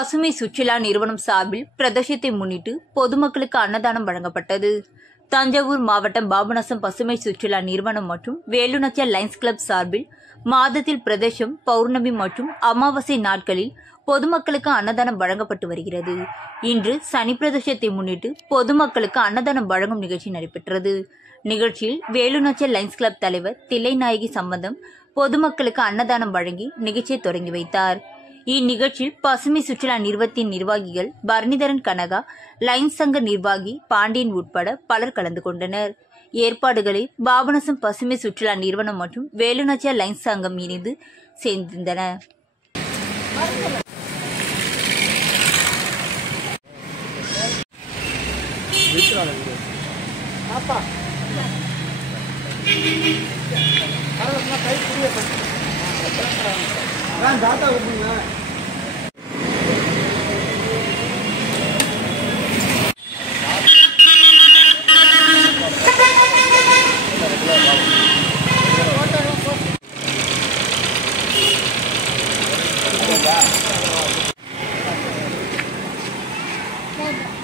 பசுமை சுற்றுலா நிறுவனம் சார்பில் பிரதோஷத்தை முன்னிட்டு பொதுமக்களுக்கு அன்னதானம் வழங்கப்பட்டது. தஞ்சாவூர் மாவட்டம் பாபநாசம் பசுமை சுற்றுலா நிறுவனம் மற்றும் வேலுநாச்சியார் லைன்ஸ் கிளப் சார்பில் மாதத்தில் பிரதோஷம், பௌர்ணமி மற்றும் அமாவாசை நாட்களில் பொதுமக்களுக்கு அன்னதானம் வழங்கப்பட்டு வருகிறது. இன்று சனி பிரதோஷத்தை முன்னிட்டு பொதுமக்களுக்கு அன்னதானம் வழங்கும் நிகழ்ச்சி நடைபெற்றது. நிகழ்ச்சியில் வேலுநாச்சியார் லைன்ஸ் கிளப் தலைவர் தில்லைநாயகி சம்பந்தம் பொதுமக்களுக்கு அன்னதானம் வழங்கி நிகழ்ச்சியை தொடங்கி வைத்தார். இந்நிகழ்ச்சியில் பசுமை சுற்றுலா நிறுவனத்தின் நிர்வாகிகள் பரணிதரன், கனகா, லைன்ஸ் சங்க நிர்வாகி பாண்டியன் உட்பட பலர் கலந்து கொண்டனர். ஏற்பாடுகளை பாபநாசம் பசுமை சுற்றுலா நிறுவனம் மற்றும் வேலுநாச்சியார் லைன்ஸ் சங்கம் இணைந்து செய்திருந்தன. Yeah.